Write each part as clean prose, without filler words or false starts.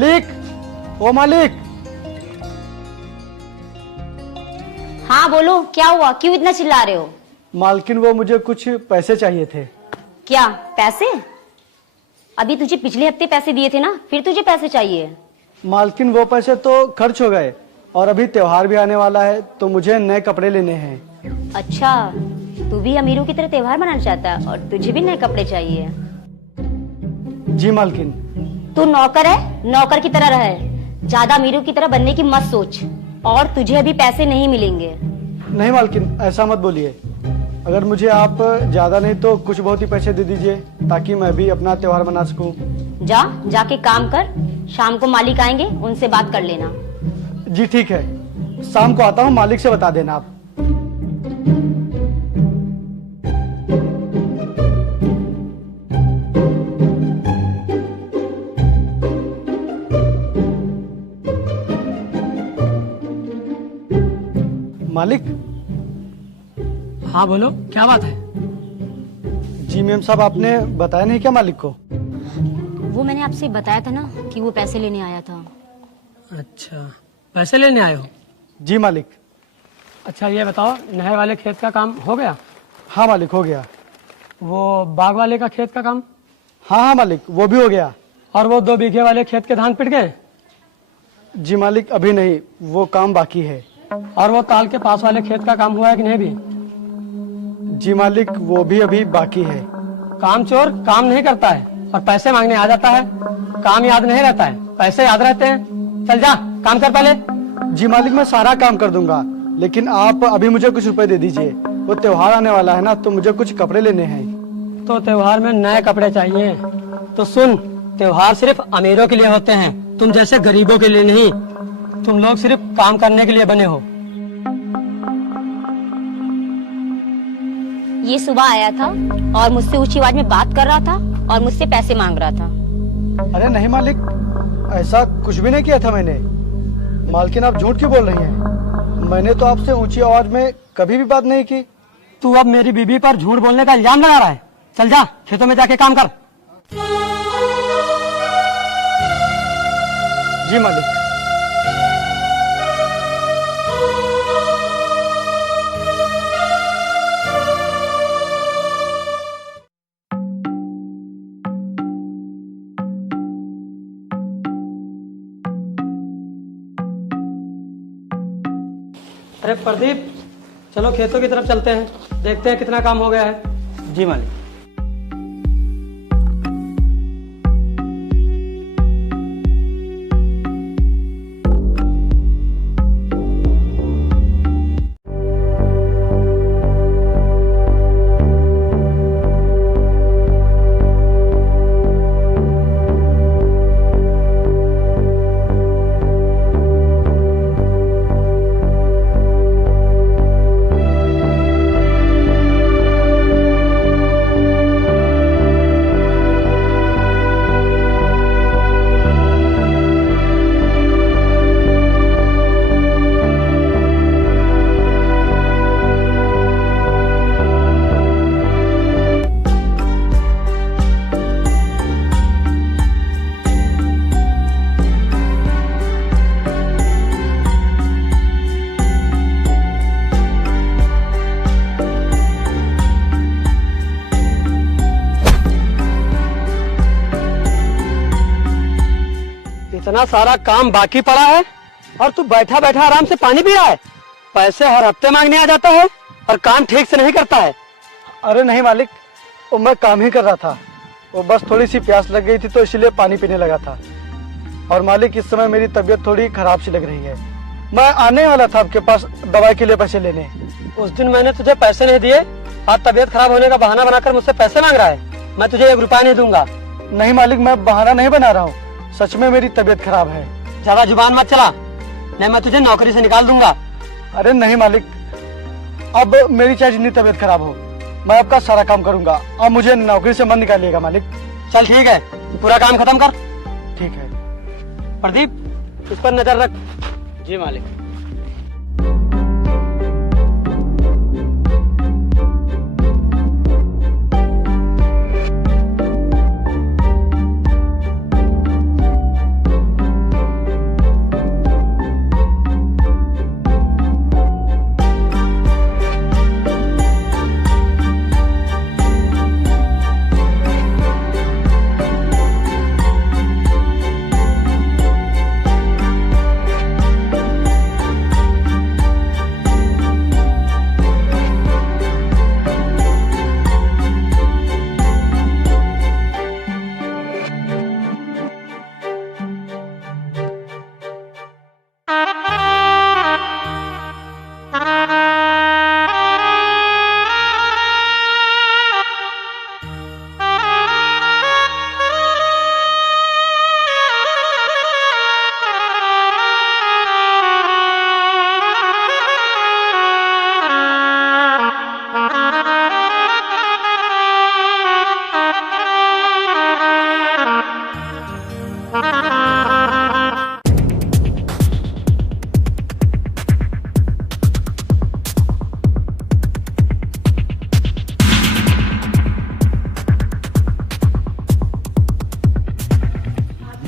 मालिक, ओ मालिक। हाँ बोलो, क्या हुआ? क्यों इतना चिल्ला रहे हो? मालकिन, वो मुझे कुछ पैसे चाहिए थे। क्या पैसे? अभी तुझे पिछले हफ्ते पैसे दिए थे ना, फिर तुझे पैसे चाहिए? मालकिन, वो पैसे तो खर्च हो गए और अभी त्योहार भी आने वाला है तो मुझे नए कपड़े लेने हैं। अच्छा, तू भी अमीरों की तरह त्योहार मनाना चाहता है और तुझे भी नए कपड़े चाहिए? जी मालकिन। तू नौकर है, नौकर की तरह रहे, ज्यादा अमीरों की तरह बनने की मत सोच। और तुझे अभी पैसे नहीं मिलेंगे। नहीं मालकिन, ऐसा मत बोलिए। अगर मुझे आप ज्यादा नहीं तो कुछ बहुत ही पैसे दे दीजिए ताकि मैं भी अपना त्योहार मना सकूं। जाके काम कर, शाम को मालिक आएंगे, उनसे बात कर लेना। जी ठीक है, शाम को आता हूँ, मालिक से बता देना आप। मालिक। हाँ बोलो, क्या बात है? जी मेम साहब, आपने बताया नहीं क्या मालिक को? वो मैंने आपसे बताया था ना कि वो पैसे लेने आया था। अच्छा, पैसे लेने आए हो? जी मालिक। अच्छा ये बताओ, नहर वाले खेत का काम हो गया? हाँ मालिक, हो गया। वो बाग वाले का खेत का काम? हाँ हाँ मालिक, वो भी हो गया। और वो 2 बीघे वाले खेत के धान पिट गए? जी मालिक, अभी नहीं, वो काम बाकी है। और वो ताल के पास वाले खेत का काम हुआ है कि नहीं भी? जी मालिक, वो भी अभी बाकी है। काम चोर काम नहीं करता है और पैसे मांगने आ जाता है। काम याद नहीं रहता है, पैसे याद रहते हैं। चल जा, काम कर पहले। जी मालिक, मैं सारा काम कर दूंगा, लेकिन आप अभी मुझे कुछ रुपए दे दीजिए। वो त्योहार आने वाला है ना, तो मुझे कुछ कपड़े लेने हैं। तो त्योहार में नए कपड़े चाहिए? तो सुन, त्योहार सिर्फ अमीरों के लिए होते हैं, तुम जैसे गरीबों के लिए नहीं। तुम लोग सिर्फ काम करने के लिए बने हो। ये सुबह आया था और मुझसे ऊंची आवाज में बात कर रहा था और मुझसे पैसे मांग रहा था। अरे नहीं मालिक, ऐसा कुछ भी नहीं किया था मैंने। मालकिन, आप झूठ क्यों बोल रही हैं? मैंने तो आपसे ऊंची आवाज में कभी भी बात नहीं की। तू अब मेरी बीबी पर झूठ बोलने का इल्जाम लगा रहा है। चल जा, खेतों में जाके काम कर। जी मालिक। अरे प्रदीप, चलो खेतों की तरफ चलते हैं, देखते हैं कितना काम हो गया है। जी मालिक। इतना सारा काम बाकी पड़ा है और तू बैठा बैठा आराम से पानी पी रहा है। पैसे हर हफ्ते मांगने आ जाता है और काम ठीक से नहीं करता है। अरे नहीं मालिक, वो मैं काम ही कर रहा था। वो बस थोड़ी सी प्यास लग गई थी तो इसलिए पानी पीने लगा था। और मालिक, इस समय मेरी तबीयत थोड़ी खराब सी लग रही है। मैं आने वाला था आपके पास दवाई के लिए पैसे लेने। उस दिन मैंने तुझे पैसे नहीं दिए, आज तबीयत खराब होने का बहाना बनाकर मुझसे पैसे मांग रहा है। मैं तुझे 1 रुपया नहीं दूंगा। नहीं मालिक, मैं बहाना नहीं बना रहा हूँ, सच में मेरी तबीयत खराब है। ज्यादा जुबान मत चला, नहीं मैं तुझे नौकरी से निकाल दूंगा। अरे नहीं मालिक, अब मेरी चाहे जितनी तबीयत खराब हो, मैं आपका सारा काम करूंगा। अब मुझे नौकरी से मत निकालिएगा मालिक। चल ठीक है, पूरा काम खत्म कर। ठीक है। प्रदीप, इस पर नजर रख। जी मालिक।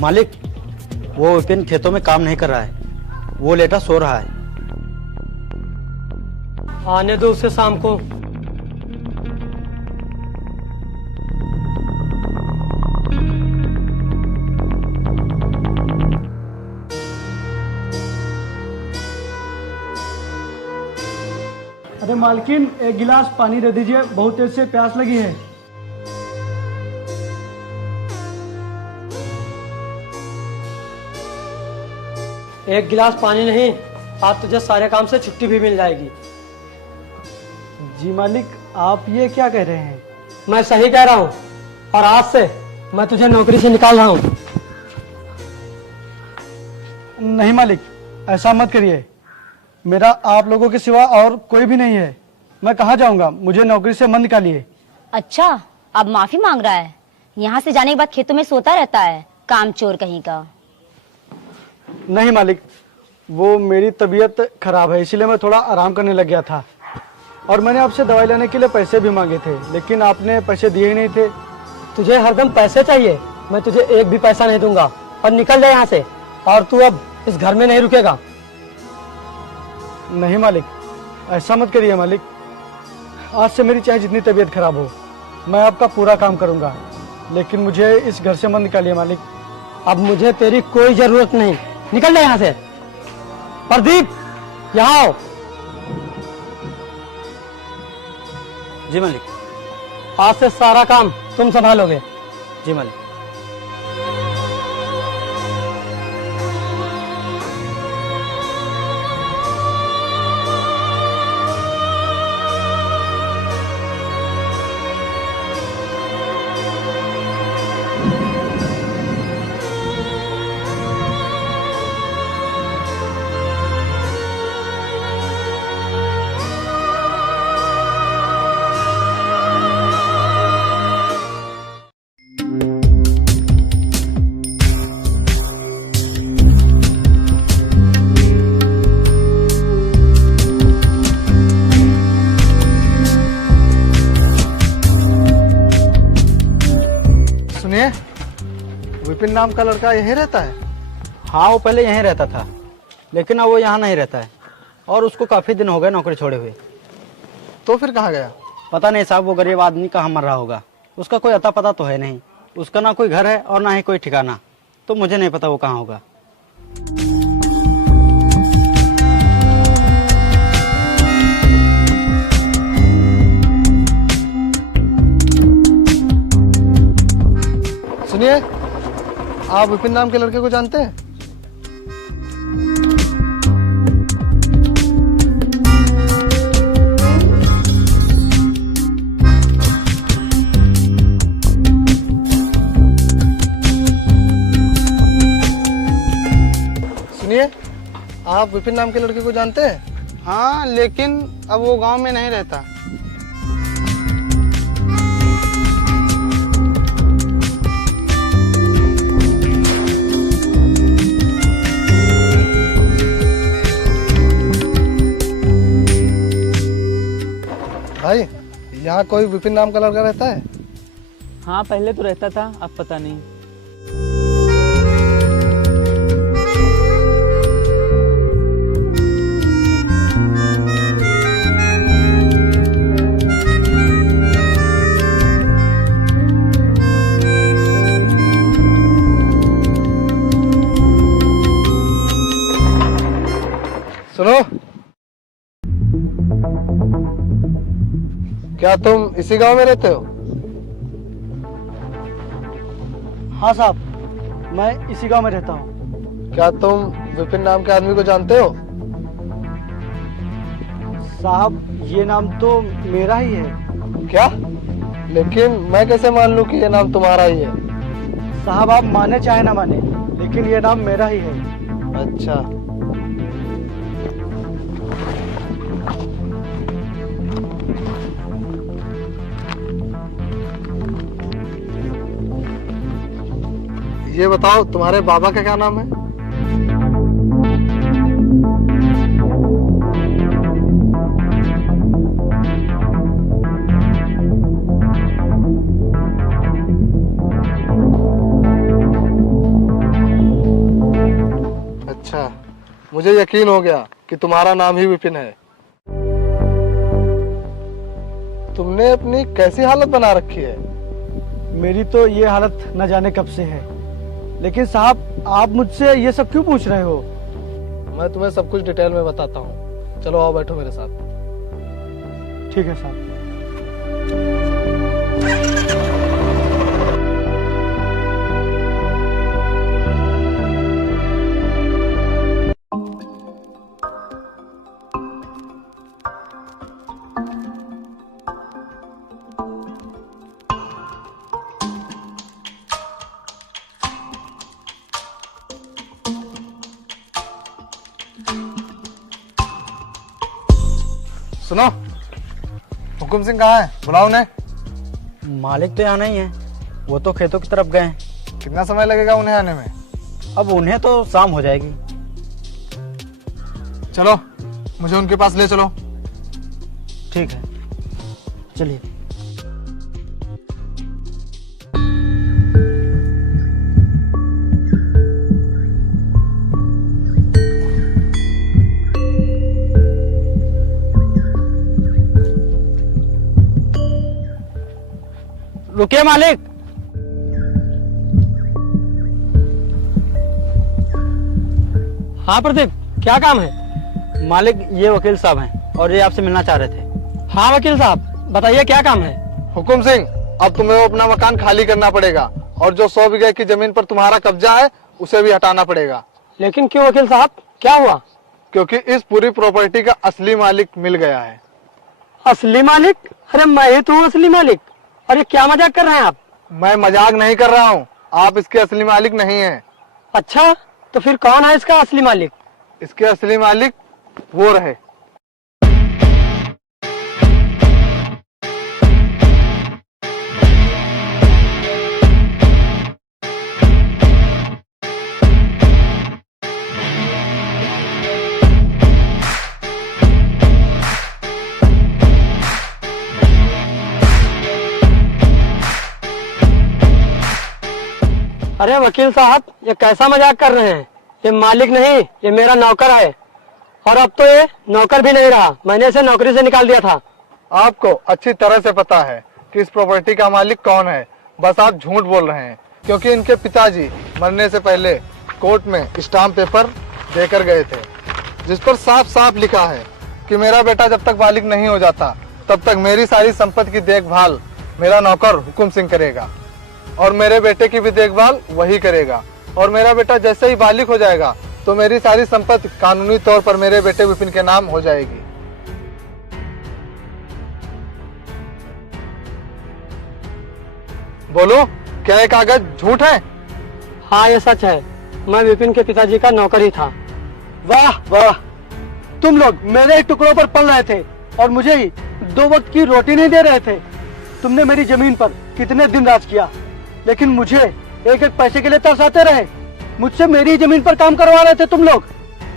मालिक, वो विपिन खेतों में काम नहीं कर रहा है, वो लेटा सो रहा है। आने दो उसे शाम को। अरे मालकिन, एक गिलास पानी दे दीजिए, बहुत देर से प्यास लगी है। एक गिलास पानी नहीं, आज तुझे सारे काम से छुट्टी भी मिल जाएगी। जी मालिक, आप ये क्या कह रहे हैं? मैं सही कह रहा हूँ, और आज से मैं तुझे नौकरी से निकाल रहा हूँ। नहीं मालिक, ऐसा मत करिए। मेरा आप लोगों के सिवा और कोई भी नहीं है। मैं कहाँ जाऊंगा? मुझे नौकरी से मत निकालिए। अच्छा, अब माफी मांग रहा है। यहाँ से जाने के बाद खेतों में सोता रहता है, काम चोर कहीं का। नहीं मालिक, वो मेरी तबीयत खराब है, इसीलिए मैं थोड़ा आराम करने लग गया था। और मैंने आपसे दवाई लेने के लिए पैसे भी मांगे थे, लेकिन आपने पैसे दिए ही नहीं थे। तुझे हरदम पैसे चाहिए, मैं तुझे एक भी पैसा नहीं दूंगा। और निकल जा यहाँ से, और तू अब इस घर में नहीं रुकेगा। नहीं मालिक, ऐसा मत करिए मालिक। आज से मेरी चाहे जितनी तबीयत खराब हो, मैं आपका पूरा काम करूंगा, लेकिन मुझे इस घर से मत निकालिए मालिक। अब मुझे तेरी कोई जरूरत नहीं, निकल जा यहाँ से। प्रदीप, यहाँ आओ। जी मालिक। आज से सारा काम तुम संभालोगे। जी मालिक। सुनिए, विपिन नाम का लड़का यहीं रहता है? हाँ, वो पहले यहीं रहता था, लेकिन अब वो यहाँ नहीं रहता है, और उसको काफी दिन हो गए नौकरी छोड़े हुए। तो फिर कहाँ गया? पता नहीं साहब, वो गरीब आदमी कहाँ मर रहा होगा। उसका कोई अता पता तो है नहीं, उसका ना कोई घर है और ना ही कोई ठिकाना, तो मुझे नहीं पता वो कहाँ होगा। सुनिए, आप विपिन नाम के लड़के को जानते हैं? सुनिए, आप विपिन नाम के लड़के को जानते हैं? हाँ, लेकिन अब वो गांव में नहीं रहता। भाई, यहाँ कोई विपिन नाम का लड़का रहता है? हाँ, पहले तो रहता था, अब पता नहीं। सुनो, क्या तुम इसी गांव में रहते हो? हाँ साहब, मैं इसी गांव में रहता हूँ। क्या तुम विपिन नाम के आदमी को जानते हो? साहब, ये नाम तो मेरा ही है। क्या? लेकिन मैं कैसे मान लूं कि ये नाम तुम्हारा ही है? साहब, आप माने चाहे ना माने, लेकिन ये नाम मेरा ही है। अच्छा। ये बताओ, तुम्हारे बाबा का क्या नाम है? अच्छा, मुझे यकीन हो गया कि तुम्हारा नाम ही विपिन है। तुमने अपनी कैसी हालत बना रखी है? मेरी तो ये हालत न जाने कब से है, लेकिन साहब आप मुझसे ये सब क्यों पूछ रहे हो? मैं तुम्हें सब कुछ डिटेल में बताता हूँ। चलो आओ बैठो मेरे साथ। ठीक है साहब। सुनो, हुकुम सिंह कहाँ है? बुलाओ उन्हें। मालिक तो यहाँ नहीं है, वो तो खेतों की तरफ गए हैं। कितना समय लगेगा उन्हें आने में? अब उन्हें तो शाम हो जाएगी। चलो मुझे उनके पास ले चलो। ठीक है, चलिए। रुकिए मालिक। हाँ प्रदीप, क्या काम है? मालिक ये वकील साहब हैं और ये आपसे मिलना चाह रहे थे। हाँ वकील साहब, बताइए क्या काम है? हुकुम सिंह, अब तुम्हें वो अपना मकान खाली करना पड़ेगा और जो 100 बीघे की जमीन पर तुम्हारा कब्जा है उसे भी हटाना पड़ेगा। लेकिन क्यों वकील साहब, क्या हुआ? क्योंकि इस पूरी प्रॉपर्टी का असली मालिक मिल गया है। असली मालिक? अरे मैं ही तो हूँ असली मालिक। अरे क्या मजाक कर रहे हैं आप? मैं मजाक नहीं कर रहा हूँ, आप इसके असली मालिक नहीं हैं। अच्छा, तो फिर कौन है इसका असली मालिक? इसके असली मालिक वो रहे। अरे वकील साहब, ये कैसा मजाक कर रहे हैं? ये मालिक नहीं, ये मेरा नौकर है। और अब तो ये नौकर भी नहीं रहा, मैंने इसे नौकरी से निकाल दिया था। आपको अच्छी तरह से पता है कि इस प्रॉपर्टी का मालिक कौन है, बस आप झूठ बोल रहे हैं। क्योंकि इनके पिताजी मरने से पहले कोर्ट में स्टाम्प पेपर देकर गए थे, जिस पर साफ साफ लिखा है कि मेरा बेटा जब तक बालिग नहीं हो जाता तब तक मेरी सारी संपत्ति की देखभाल मेरा नौकर हुकुम सिंह करेगा और मेरे बेटे की भी देखभाल वही करेगा। और मेरा बेटा जैसे ही बालिग हो जाएगा तो मेरी सारी संपत्ति कानूनी तौर पर मेरे बेटे विपिन के नाम हो जाएगी। बोलो, क्या ये कागज झूठ है? हाँ ये सच है, मैं विपिन के पिताजी का नौकर ही था। वाह वाह, तुम लोग मेरे ही टुकड़ों पर पल रहे थे और मुझे ही 2 वक्त की रोटी नहीं दे रहे थे। तुमने मेरी जमीन पर कितने दिन राज किया, लेकिन मुझे एक एक पैसे के लिए तरसाते रहे। मुझसे मेरी जमीन पर काम करवा रहे थे तुम लोग।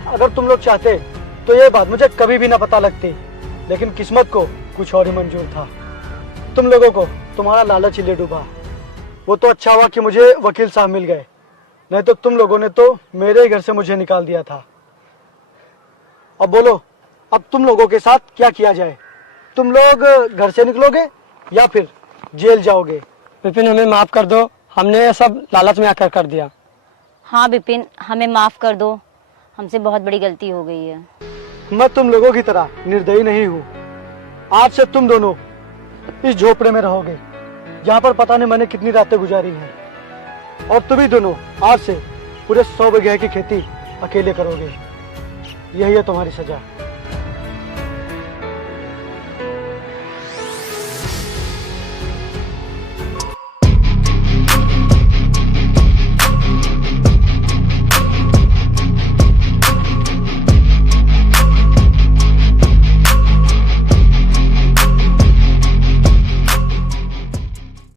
अगर तुम लोग चाहते तो ये बात मुझे कभी भी ना पता लगती, लेकिन किस्मत को कुछ और ही मंजूर था। तुम लोगों को तुम्हारा लालच ही ले डूबा। वो तो अच्छा हुआ कि मुझे वकील साहब मिल गए, नहीं तो तुम लोगों ने तो मेरे ही घर से मुझे निकाल दिया था। अब बोलो, अब तुम लोगों के साथ क्या किया जाए? तुम लोग घर से निकलोगे या फिर जेल जाओगे? विपिन हमें माफ कर दो, हमने ये सब लालच में आकर कर दिया। हाँ विपिन, हमें माफ कर दो, हमसे बहुत बड़ी गलती हो गई है। मैं तुम लोगों की तरह निर्दयी नहीं हूँ। आज से तुम दोनों इस झोपड़े में रहोगे, जहाँ पर पता नहीं मैंने कितनी रातें गुजारी हैं। और तुम ही दोनों आज से पूरे 100 बीघे की खेती अकेले करोगे। यही है तुम्हारी सजा।